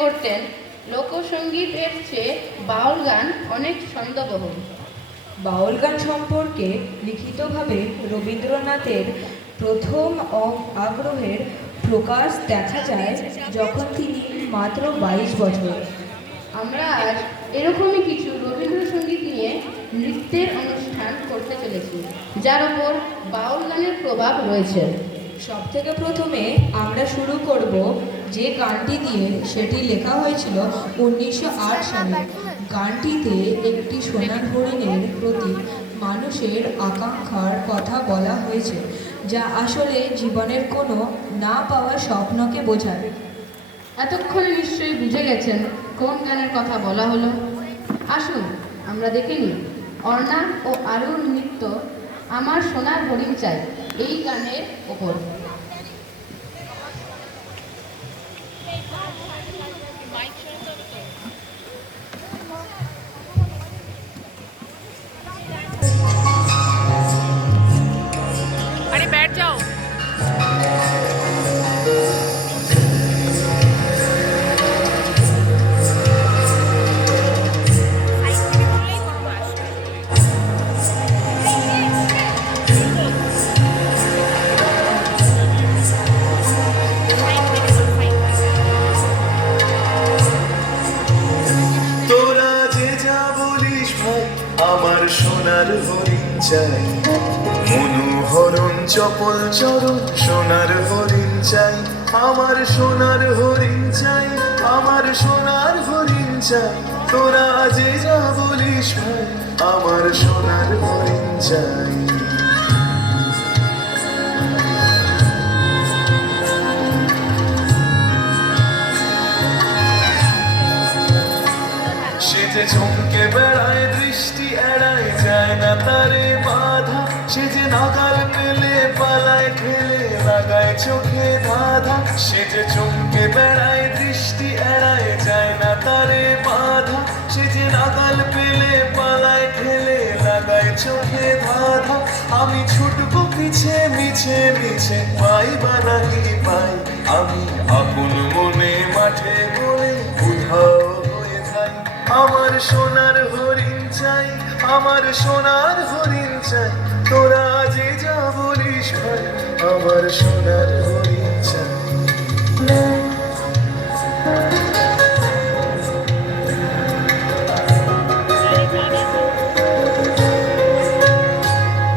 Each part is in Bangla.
করতেন। লোকসঙ্গীতের চেয়ে বাউল গান অনেক ছন্দবহুল বাউল গান সম্পর্কে লিখিতভাবে রবীন্দ্রনাথের প্রথম আগ্রহের প্রকাশ দেখা যায় যখন তিনি মাত্র বাইশ বছর। আমরা আজ এরকমই কিছু রবীন্দ্রসঙ্গীত নিয়ে নৃত্যের অনুষ্ঠান করতে চলেছি যার ওপর বাউল গানের প্রভাব রয়েছে। সব থেকে প্রথমে আমরা শুরু করব যে গানটি দিয়ে সেটি লেখা হয়েছিল উনিশশো আট সালে। গানটিতে একটি সোনার হরিণের প্রতি মানুষের আকাঙ্ক্ষার কথা বলা হয়েছে, যা আসলে জীবনের কোনো না পাওয়া স্বপ্নকে বোঝায়। এতক্ষণে নিশ্চয়ই বুঝে গেছেন কোন গানের কথা বলা হলো। আসুন, আমরা দেখে নিই। অর্ণা ও আরুর নৃত্য, আমার সোনার হরিণ চাই এই গানের ওপর। চাই। মনোহরণ, চপল চরণ, সোনার হরিণ চাই। আমার সোনার হরিণ চাই, আমার সোনার হরিণ চাই। তোরা যে যা বলিস আমার সোনার হরিণ চাই। যে চমকে বেড়ায়, দৃষ্টি এড়ায় যায় না তারে বাধা, সে যে নাগাল পেলে পালায় ঠেলে লাগায় চোখে ধাঁধা সে যে চমকে বেড়ায়, দৃষ্টি এড়ায় যায় না তারে বাধা। সে যে নাগাল পেলে পালায় ঠেলে লাগায় চোখে ধাঁধা আমি ছুটবো পিছে, মিছে মিছে, পাই বা পাই। আমি আপন মনে মাঠে বলে উধাও হয়ে যাই। আমার সোনার হরিণ চাই আমার সোনার হরিণ চাই। তোরা যে যা বলিস ভাই, আমার সোনার হরিণ চাই।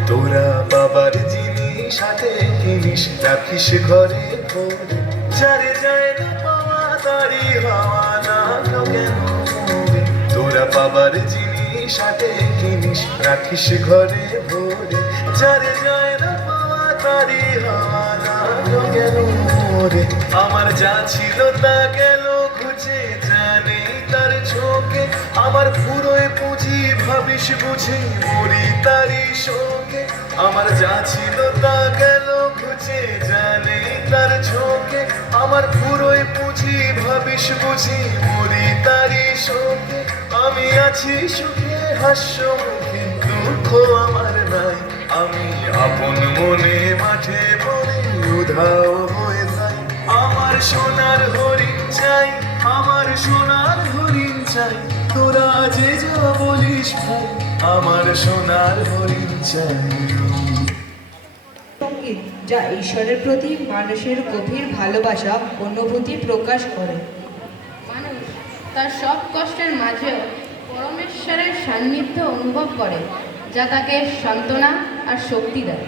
তোরা বাবার জিনিস হাতে কিনিস, রাখিস ঘরে ভরে যায় না পাওয়া তারি হওয়া না কেন তোরা বাবার জিনিস হাতে কিনিস রাখিস ঘরে ভরে, যারে আমার যা ছিল তা গেল খুঁজে জানে তার চোখে আমার পুরোয় পুঁজি, ভাবিস বুঝি মরি তারি শোকে। আমার যা ছিল তা গেল খুঁজে জানে তার চোখে আমার পুরোয় পুঁজি, ভাবিস বুঝি মরি তারি শোকে। আমি আছি সুখে হাস্য মুখে দুঃখ আমার নাই। আমি আপন মনে মাঠে পড়ে উধাও হয়ে যাই। আমার সোনার হরিণ চাই আমার সোনার হরিণ চাই। তোরা যে যা বলিস ভাই আমার সোনার হরিণ চাই। সংগীত যা ঈশ্বরের প্রতি মানুষের গভীর ভালোবাসা অনুভূতি প্রকাশ করে। মানুষ তার সব কষ্টের মাঝেও পরমেশ্বরের সান্নিধ্য অনুভব করে, যা তাকে সান্ত্বনা আর শক্তি দেয়।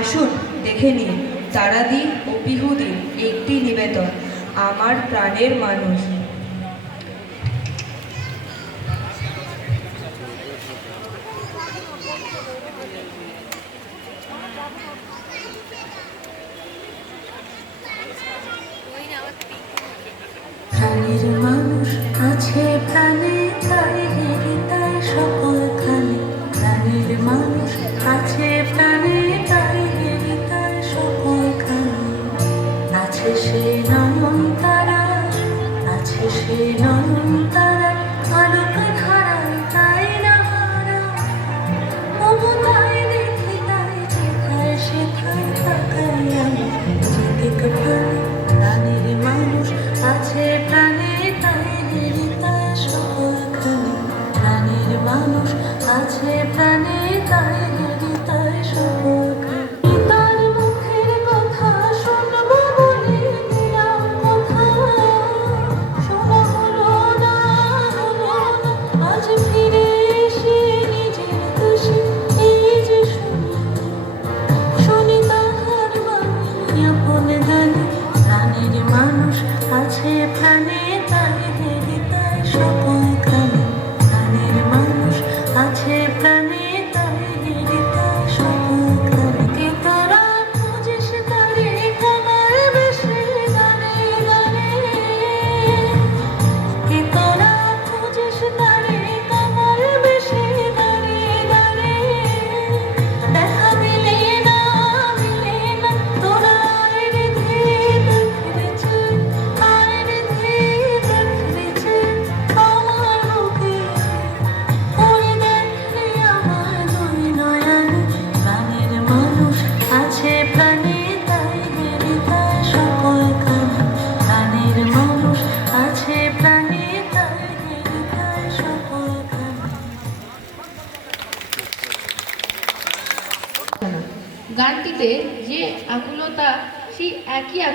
আসুন, দেখে নিন তারাদি ও বিহুদিন একটি নিবেদন, আমার প্রাণের মানুষ।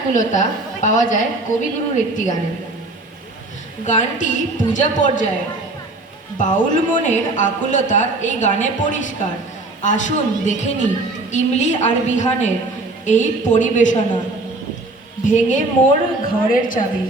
ব্যাকুলতা পাওয়া যায় কবিগুরুর একটি গানে। গানটি পূজা পর্যায়ে। বাউল মনের আকুলতা এই গানে পরিষ্কার। আসুন দেখে নি ইমলি আর বিহানের এই পরিবেশনা। ভেঙে মোর ঘরের চাবি।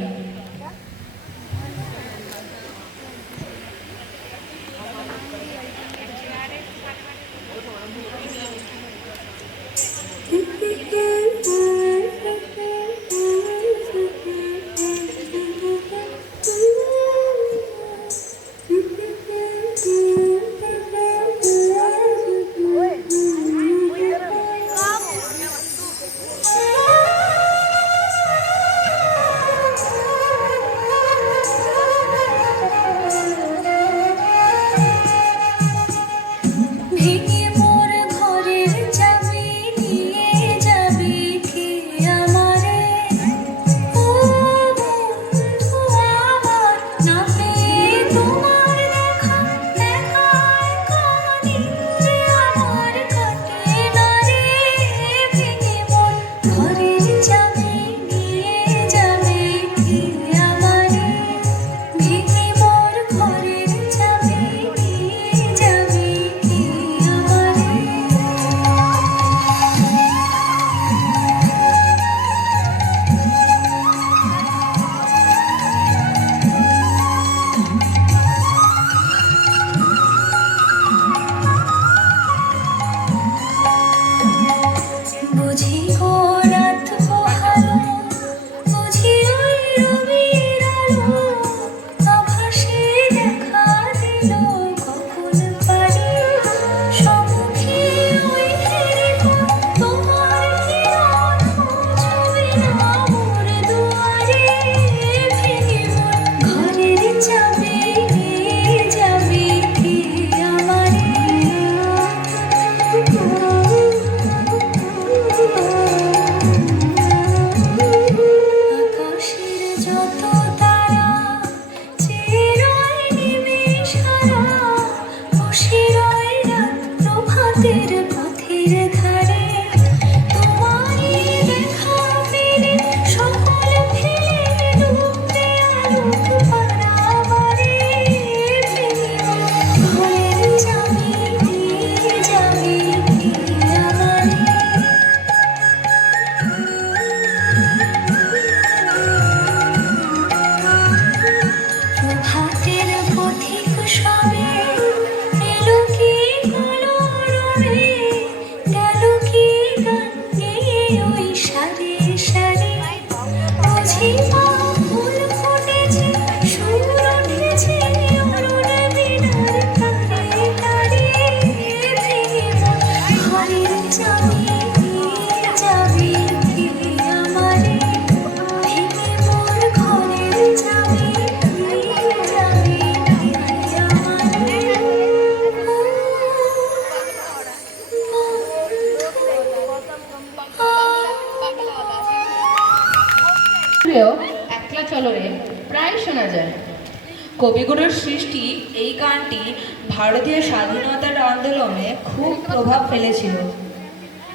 কবিগুরুর সৃষ্টি এই গানটি ভারতীয় স্বাধীনতার আন্দোলনে খুব প্রভাব ফেলেছিল।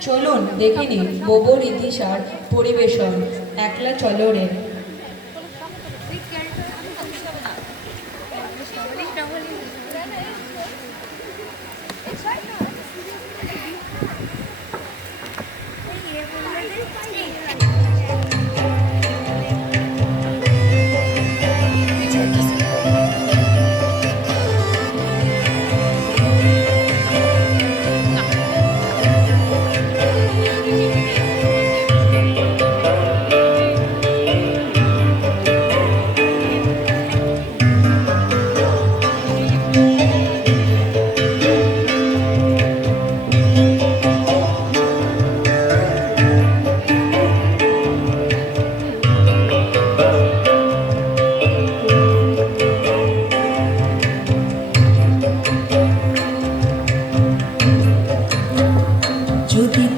চলুন দেখিনি গোবর ইতিসার পরিবেশন, একলা চলরের Hoping.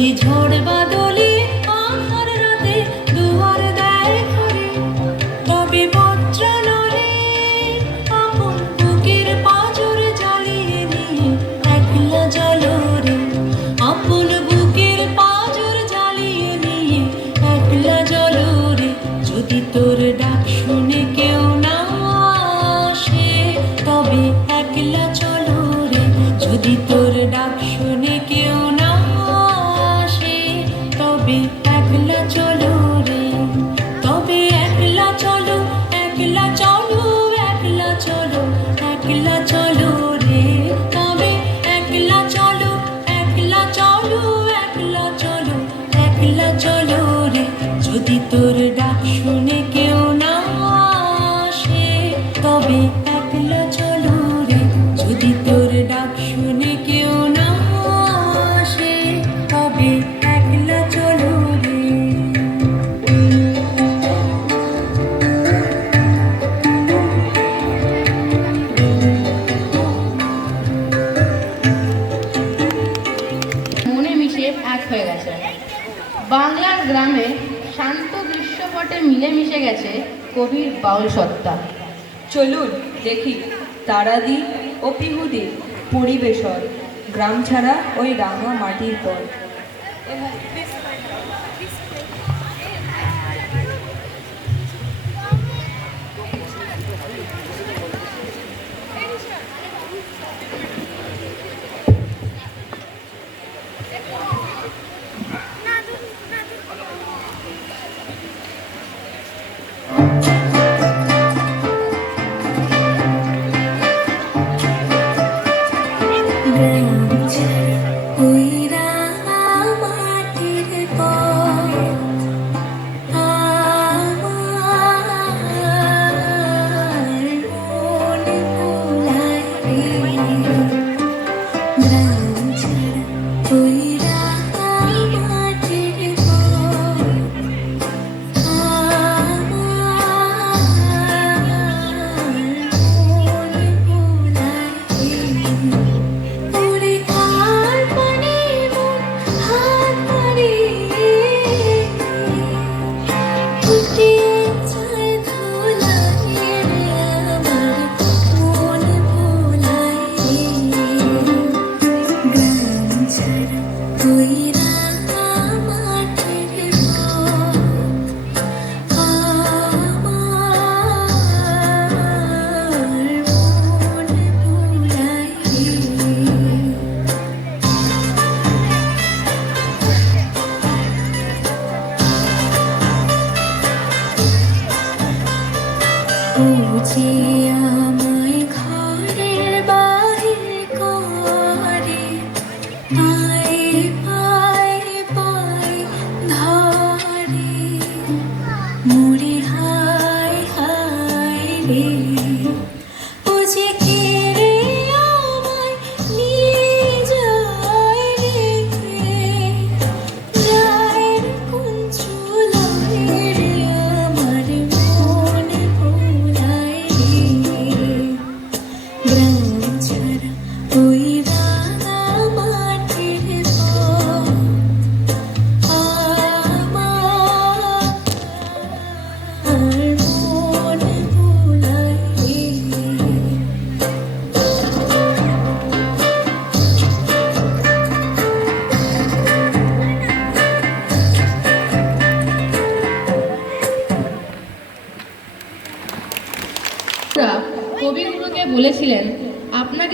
বুঝি ঝড় বা বাউল সত্তা। চলুন দেখি তারাদি ও পিহুদি পরিবেশন। গ্রাম ছাড়া ওই রাঙা মাটির পর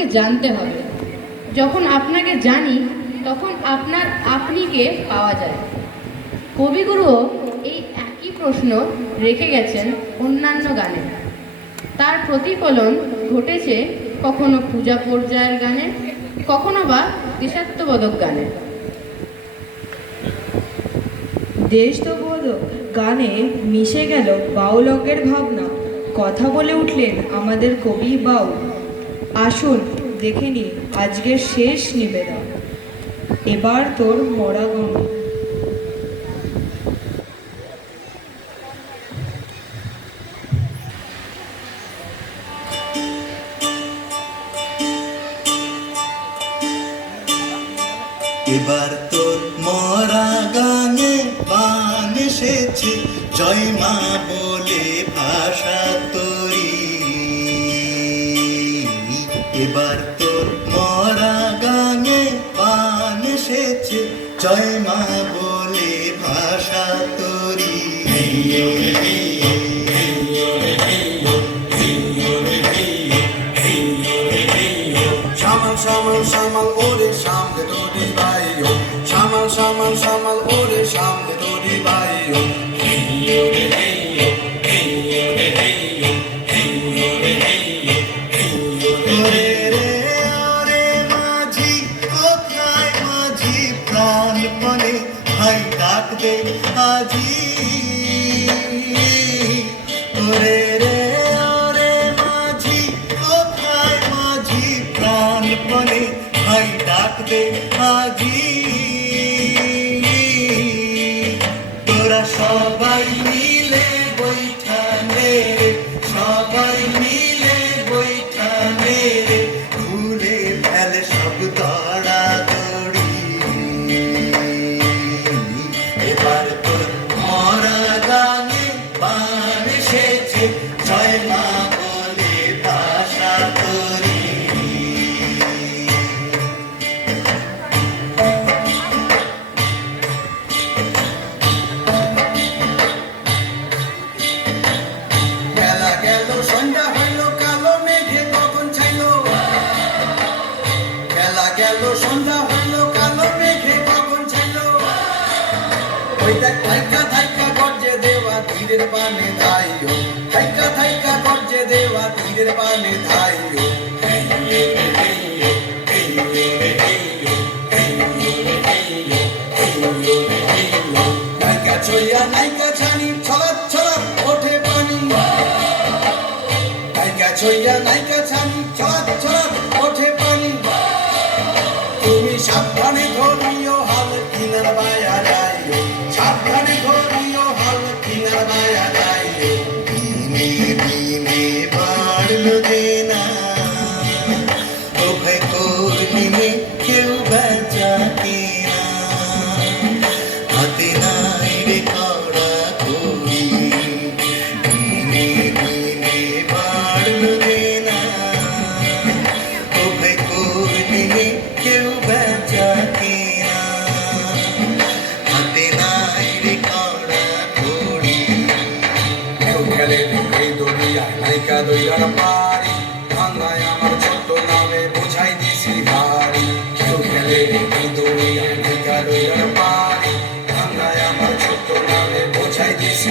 জানতে হবে। যখন আপনাকে জানি, তখন আপনার আপনিকে পাওয়া যায়। কবিগুরু এই একই প্রশ্ন রেখে গেছেন অন্যান্য গানে। তার প্রতিফলন ঘটেছে কখনো পূজা পর্যায়ের গানে, কখনো বা দেশাত্মবোধক গানে। দেশবোধক গানে মিশে গেল বাউল অঙ্গের ভাবনা। কথা বলে উঠলেন আমাদের কবি বাউল আসুন দেখে নি, আজকের শেষ নিবেদন। এবার তোর মরা গঙ্গ এবার তোর মরা গানে বান এসেছে, জয় মা বলে ভাষা তরি। এবার ওরে রে ওরে মাঝি কোথায় মাঝি প্রাণপণে হাই ডাক দে আজি। সন্ধ্যা হইল, কালো মেঘে কখন ছাইল। বেলা গেল, সন্ধ্যা হইল, কালো মেঘে কখন ছাইল। ওই দেখ থাইকা থাইকা গর্জে দেওয়া তীরের পানে ধাইও থাইকা থাইকা গর্জে দেওয়া তীরের পানে ধাইও নাইকা ছইয়া নাইকা নাইকা ছইয়া নাইকা ছানি ছলাৎ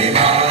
Happy birthday.